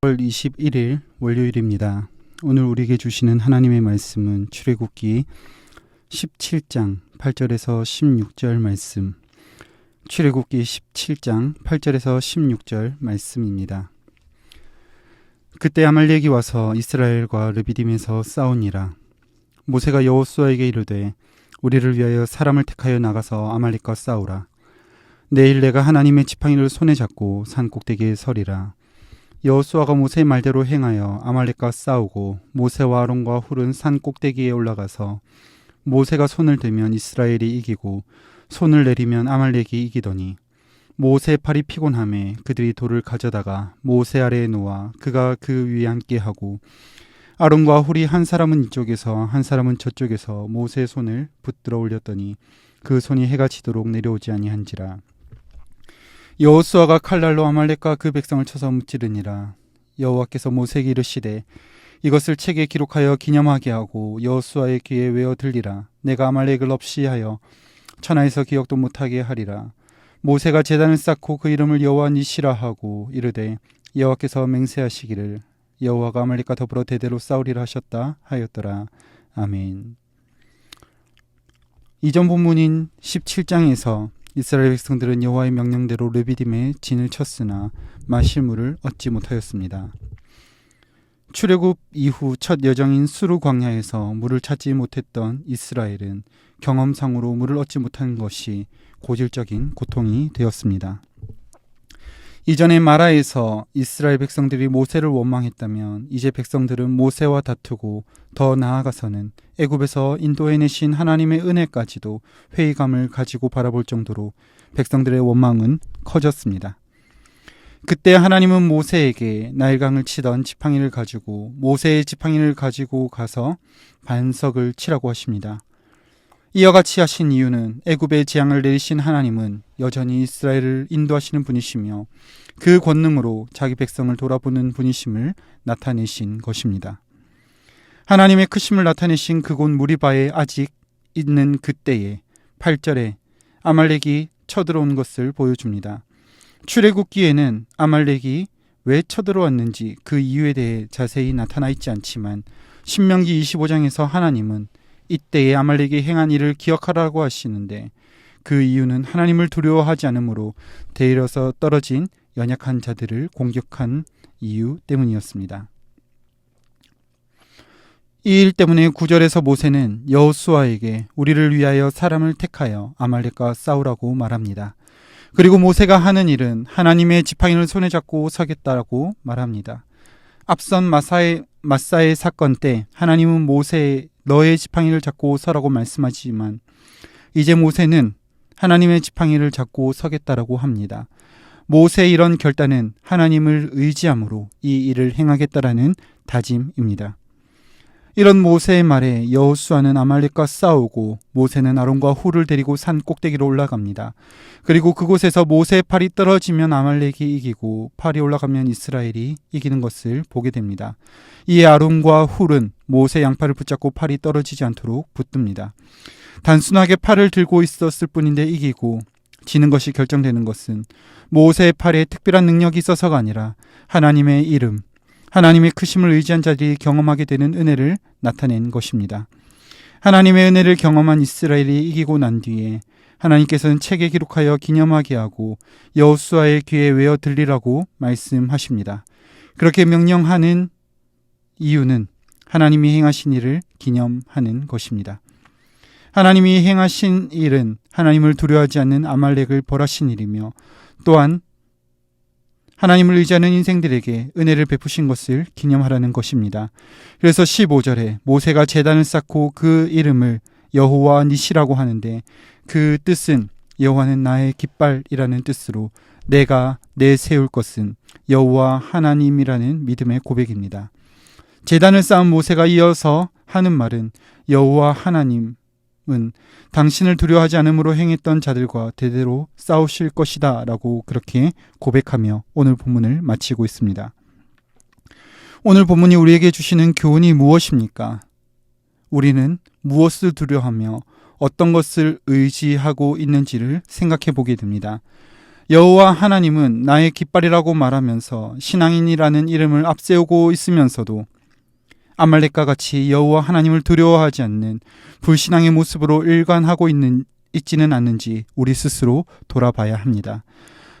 10월 21일 월요일입니다. 오늘 우리에게 주시는 하나님의 말씀은 출애굽기 17장 8절에서 16절 말씀, 출애굽기 17장 8절에서 16절 말씀입니다. 그때 아말렉이 와서 이스라엘과 르비딤에서 싸우니라. 모세가 여호수아에게 이르되 우리를 위하여 사람을 택하여 나가서 아말렉과 싸우라. 내일 내가 하나님의 지팡이를 손에 잡고 산 꼭대기에 서리라. 여호수아가 모세의 말대로 행하여 아말렉과 싸우고 모세와 아론과 훌은 산 꼭대기에 올라가서 모세가 손을 들면 이스라엘이 이기고 손을 내리면 아말렉이 이기더니 모세의 팔이 피곤하매 그들이 돌을 가져다가 모세 아래에 놓아 그가 그 위에 앉게 하고 아론과 훌이 한 사람은 이쪽에서 한 사람은 저쪽에서 모세의 손을 붙들어 올렸더니 그 손이 해가 지도록 내려오지 아니한지라. 여호수아가 칼날로 아말렉과 그 백성을 쳐서 무찌르니라. 여호와께서 모세에게 이르시되 이것을 책에 기록하여 기념하게 하고 여호수아의 귀에 외어 들리라. 내가 아말렉을 없이 하여 천하에서 기억도 못하게 하리라. 모세가 제단을 쌓고 그 이름을 여호와 니시라 하고 이르되 여호와께서 맹세하시기를 여호와가 아말렉과 더불어 대대로 싸우리라 하셨다 하였더라. 아멘. 이전 본문인 17장에서 이스라엘 백성들은 여호와의 명령대로 르비딤에 진을 쳤으나 마실 물을 얻지 못하였습니다. 출애굽 이후 첫 여정인 수르 광야에서 물을 찾지 못했던 이스라엘은 경험상으로 물을 얻지 못한 것이 고질적인 고통이 되었습니다. 이전에 마라에서 이스라엘 백성들이 모세를 원망했다면 이제 백성들은 모세와 다투고 더 나아가서는 애굽에서 인도해내신 하나님의 은혜까지도 회의감을 가지고 바라볼 정도로 백성들의 원망은 커졌습니다. 그때 하나님은 모세에게 나일강을 치던 지팡이를 가지고 모세의 지팡이를 가지고 가서 반석을 치라고 하십니다. 이와 같이 하신 이유는 애굽의 재앙을 내리신 하나님은 여전히 이스라엘을 인도하시는 분이시며 그 권능으로 자기 백성을 돌아보는 분이심을 나타내신 것입니다. 하나님의 크심을 나타내신 그곳 무리바에 아직 있는 그때에 8절에 아말렉이 쳐들어온 것을 보여줍니다. 출애굽기에는 아말렉이 왜 쳐들어왔는지 그 이유에 대해 자세히 나타나 있지 않지만 신명기 25장에서 하나님은 이때에 아말렉이 행한 일을 기억하라고 하시는데 그 이유는 하나님을 두려워하지 않으므로 데일어서 떨어진 연약한 자들을 공격한 이유 때문이었습니다. 이 일 때문에 9절에서 모세는 여호수아에게 우리를 위하여 사람을 택하여 아말렉과 싸우라고 말합니다. 그리고 모세가 하는 일은 하나님의 지팡이를 손에 잡고 서겠다라고 말합니다. 앞선 마사의 사건 때 하나님은 모세에 너의 지팡이를 잡고 서라고 말씀하시지만 이제 모세는 하나님의 지팡이를 잡고 서겠다라고 합니다. 모세의 이런 결단은 하나님을 의지함으로 이 일을 행하겠다라는 다짐입니다. 이런 모세의 말에 여호수아는 아말렉과 싸우고 모세는 아론과 훌을 데리고 산 꼭대기로 올라갑니다. 그리고 그곳에서 모세의 팔이 떨어지면 아말렉이 이기고 팔이 올라가면 이스라엘이 이기는 것을 보게 됩니다. 이에 아론과 훌은 모세의 양팔을 붙잡고 팔이 떨어지지 않도록 붙듭니다. 단순하게 팔을 들고 있었을 뿐인데 이기고 지는 것이 결정되는 것은 모세의 팔에 특별한 능력이 있어서가 아니라 하나님의 이름, 하나님의 크심을 의지한 자들이 경험하게 되는 은혜를 나타낸 것입니다. 하나님의 은혜를 경험한 이스라엘이 이기고 난 뒤에 하나님께서는 책에 기록하여 기념하게 하고 여호수아의 귀에 외어 들리라고 말씀하십니다. 그렇게 명령하는 이유는 하나님이 행하신 일을 기념하는 것입니다. 하나님이 행하신 일은 하나님을 두려워하지 않는 아말렉을 벌하신 일이며 또한 하나님을 의지하는 인생들에게 은혜를 베푸신 것을 기념하라는 것입니다. 그래서 15절에 모세가 제단을 쌓고 그 이름을 여호와 니시라고 하는데 그 뜻은 여호와는 나의 깃발이라는 뜻으로 내가 내세울 것은 여호와 하나님이라는 믿음의 고백입니다. 제단을 쌓은 모세가 이어서 하는 말은 여호와 하나님은 당신을 두려워하지 않음으로 행했던 자들과 대대로 싸우실 것이다 라고 그렇게 고백하며 오늘 본문을 마치고 있습니다. 오늘 본문이 우리에게 주시는 교훈이 무엇입니까? 우리는 무엇을 두려워하며 어떤 것을 의지하고 있는지를 생각해 보게 됩니다. 여호와 하나님은 나의 깃발이라고 말하면서 신앙인이라는 이름을 앞세우고 있으면서도 아말렉과 같이 여호와 하나님을 두려워하지 않는 불신앙의 모습으로 일관하고 있지는 않는지 우리 스스로 돌아봐야 합니다.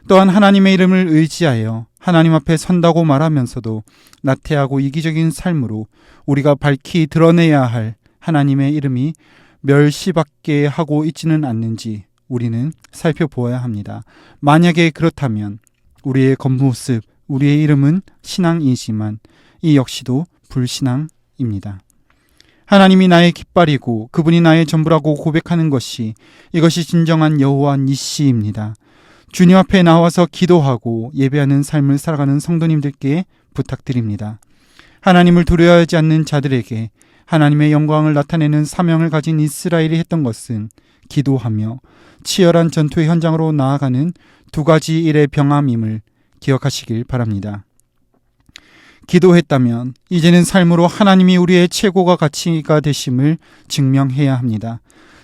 또한 하나님의 이름을 의지하여 하나님 앞에 선다고 말하면서도 나태하고 이기적인 삶으로 우리가 밝히 드러내야 할 하나님의 이름이 멸시받게 하고 있지는 않는지 우리는 살펴보아야 합니다. 만약에 그렇다면 우리의 겉모습, 우리의 이름은 신앙이지만 이 역시도 불신앙입니다. 하나님이 나의 깃발이고 그분이 나의 전부라고 고백하는 이것이 진정한 여호와 니시입니다. 주님 앞에 나와서 기도하고 예배하는 삶을 살아가는 성도님들께 부탁드립니다. 하나님을 두려워하지 않는 자들에게 하나님의 영광을 나타내는 사명을 가진 이스라엘이 했던 것은 기도하며 치열한 전투의 현장으로 나아가는 두 가지 일의 병함임을 기억하시길 바랍니다. 기도했다면 이제는 삶으로 하나님이 우리의 최고가 가치가 되심을 증명해야 합니다.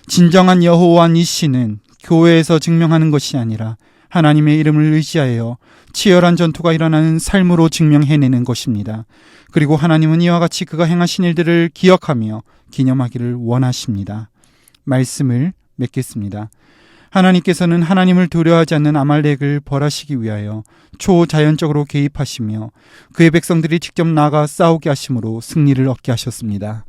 진정한 여호와 니시는 교회에서 증명하는 것이 아니라 하나님의 이름을 의지하여 치열한 전투가 일어나는 삶으로 증명해내는 것입니다. 그리고 하나님은 이와 같이 그가 행하신 일들을 기억하며 기념하기를 원하십니다. 말씀을 맺겠습니다. 하나님께서는 하나님을 두려워하지 않는 아말렉을 벌하시기 위하여 초자연적으로 개입하시며 그의 백성들이 직접 나가 싸우게 하심으로 승리를 얻게 하셨습니다.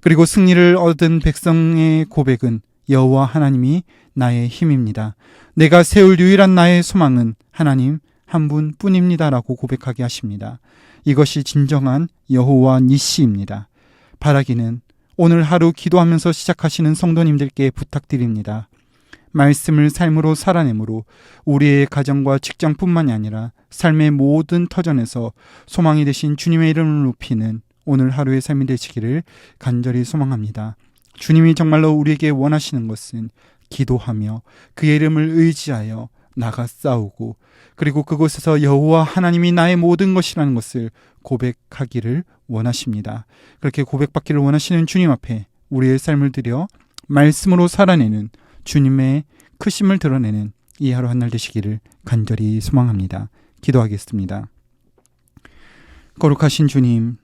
그리고 승리를 얻은 백성의 고백은 여호와 하나님이 나의 힘입니다. 내가 세울 유일한 나의 소망은 하나님 한 분뿐입니다라고 고백하게 하십니다. 이것이 진정한 여호와 니시입니다. 바라기는 오늘 하루 기도하면서 시작하시는 성도님들께 부탁드립니다. 말씀을 삶으로 살아내므로 우리의 가정과 직장뿐만이 아니라 삶의 모든 터전에서 소망이 되신 주님의 이름을 높이는 오늘 하루의 삶이 되시기를 간절히 소망합니다. 주님이 정말로 우리에게 원하시는 것은 기도하며 그의 이름을 의지하여 나가 싸우고 그리고 그곳에서 여호와 하나님이 나의 모든 것이라는 것을 고백하기를 원하십니다. 그렇게 고백받기를 원하시는 주님 앞에 우리의 삶을 들여 말씀으로 살아내는 주님의 크심을 드러내는 이 하루 한날 되시기를 간절히 소망합니다. 기도하겠습니다. 거룩하신 주님,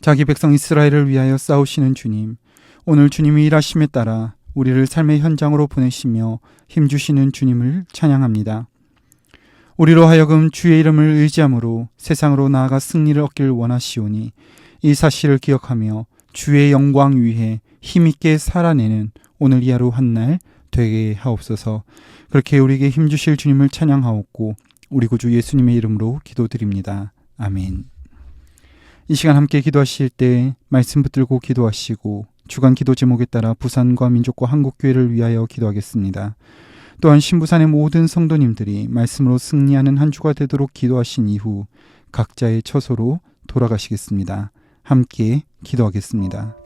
자기 백성 이스라엘을 위하여 싸우시는 주님, 오늘 주님이 일하심에 따라 우리를 삶의 현장으로 보내시며 힘주시는 주님을 찬양합니다. 우리로 하여금 주의 이름을 의지함으로 세상으로 나아가 승리를 얻기를 원하시오니 이 사실을 기억하며 주의 영광 위에 힘있게 살아내는 오늘 이 하루 한날 되게 하옵소서. 그렇게 우리에게 힘주실 주님을 찬양하옵고 우리 구주 예수님의 이름으로 기도드립니다. 아멘. 이 시간 함께 기도하실 때 말씀 붙들고 기도하시고 주간 기도 제목에 따라 부산과 민족과 한국교회를 위하여 기도하겠습니다. 또한 신부산의 모든 성도님들이 말씀으로 승리하는 한 주가 되도록 기도하신 이후 각자의 처소로 돌아가시겠습니다. 함께 기도하겠습니다.